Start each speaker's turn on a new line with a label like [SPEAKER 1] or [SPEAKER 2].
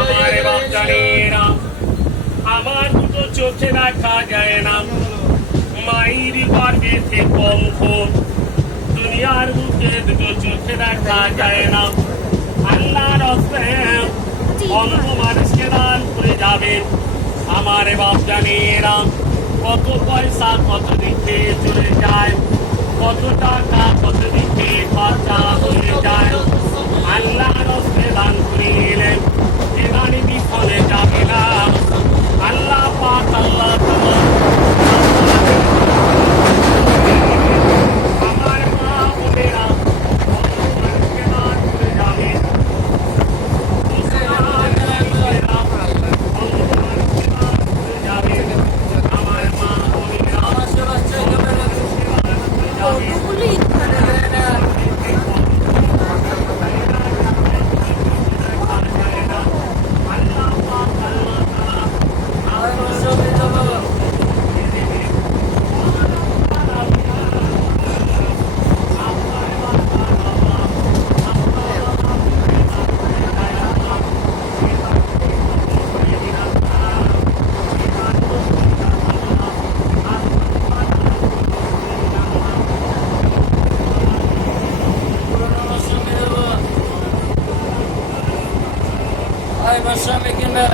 [SPEAKER 1] আমারে বাপ জানে না আমার দুটো চোখে দেখা যায় না মায়ের পার্কেতে পঙ্খ দুনিয়ার বুকে দুটো চোখে দেখা যায় না আল্লাহ রস্তে অন্ধ মানুষকে দান করে যাবে আমারে বাপ জানে না কত পয়সা কত দিকে চলে যায় কতটা না কতদিন
[SPEAKER 2] Vay maşallah günler.